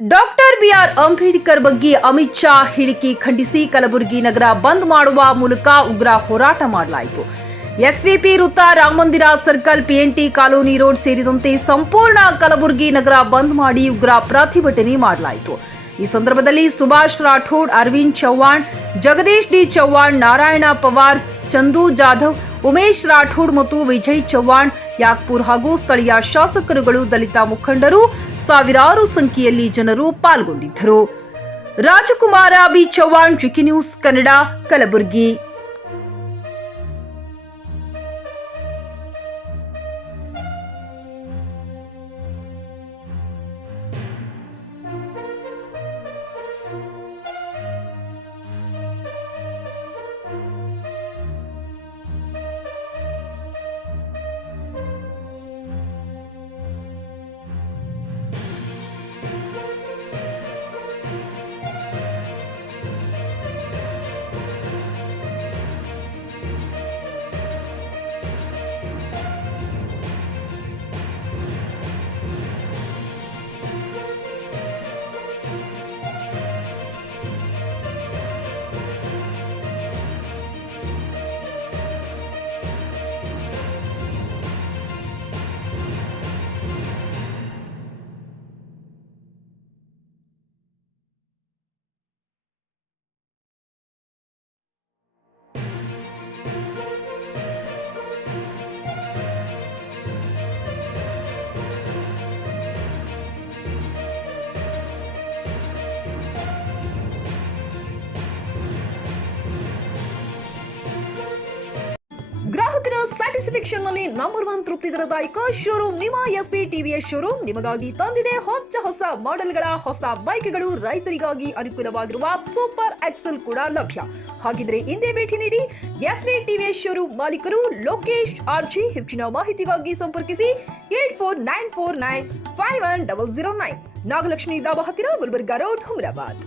Doctor B R Ambedkar ಬಗ್ಗೆ ಅಮಿತ್ ಶಾ ಹೇಳಿಕೆ ಖಂಡಿಸಿ ಕಲಬುರಗಿ ನಗರ ಬಂದ್ ಮಾಡುವ ಮೂಲಕ ಉಗ್ರ ಹೋರಾಟ ಮಾಡಲಾಯಿತು. ಎಸ್ವಿಪಿ ವೃತ್ತ, ರಾಮಮಂದಿರ ಸರ್ಕಲ್, ಪಿಎನ್ಟಿ ಕಾಲೋನಿ ರೋಡ್ ಸೇರಿದಂತೆ ಸಂಪೂರ್ಣ ಕಲಬುರಗಿ ನಗರ ಬಂದ್ ಮಾಡಿ ಉಗ್ರ ಪ್ರತಿಭಟನೆ ಮಾಡಲಾಯಿತು. ಈ ಸಂದರ್ಭದಲ್ಲಿ ಸುಭಾಷ್ ರಾಠೋಡ್, ಅರವಿಂದ್ ಚೌಹಾಣ್, ಜಗದೀಶ್ ಡಿ ಚೌಹಾಣ್, ನಾರಾಯಣ ಪವಾರ್, ಚಂದು ಜಾಧವ್, ಉಮೇಶ್ ರಾಠೋಡ್ ಮತ್ತು ವಿಜಯ್ ಚೌಹಾಣ್, ಯಾಗ್ಪುರ್ ಹಾಗೂ ಸ್ಥಳೀಯ ಶಾಸಕರುಗಳು, ದಲಿತ ಮುಖಂಡರು, ಸಾವಿರಾರು ಸಂಖ್ಯೆಯಲ್ಲಿ ಜನರು ಪಾಲ್ಗೊಂಡಿದ್ದರು. Rajakumar B Chauhan, GK news Kannada, Kalaburagi. ಗ್ರಾಹಕರ ಸ್ಯಾಟಿಸ್ಫ್ಯಾಕ್ಷನ್ ನಲ್ಲಿ ನಂಬರ್ 1 ತೃಪ್ತಿದಾಯಕ ಶೋರೂಮ್ ನಿಮ್ಮ ಎಸ್ಪಿ ಟಿವಿಎಸ್ ಶೋರೂಮ್ ನಿಮಗಾಗಿ ತಂದಿದೆ ಹೊಸ ಮಾಡೆಲ್ಗಳ ಹೊಸ ಬೈಕ್ಗಳು. ರೈತರಿಗಾಗಿ ಅನುಕೂಲವಾಗಿರುವ ಸೂಪರ್ ಎಕ್ಸೆಲ್ ಕೂಡ ಲಭ್ಯ. ಹಾಗಿದ್ರೆ ಹಿಂದೆ ಭೇಟಿ ನೀಡಿ ಎಸ್ಪಿ ಟಿವಿಎಸ್ ಶೋರೂಮ್ ಮಾಲೀಕರು ಲೋಕೇಶ್ ಆರ್ಜಿ. ಹೆಚ್ಚಿನ ಮಾಹಿತಿಗಾಗಿ ಸಂಪರ್ಕಿಸಿ 8494951009, ನಾಗಲಕ್ಷ್ಮಿ ದಾಬಾ ಹತ್ತಿರ, ಗುಲ್ಬರ್ಗಾ ರೋಡ್, ಹುಮರಾಬಾದ್.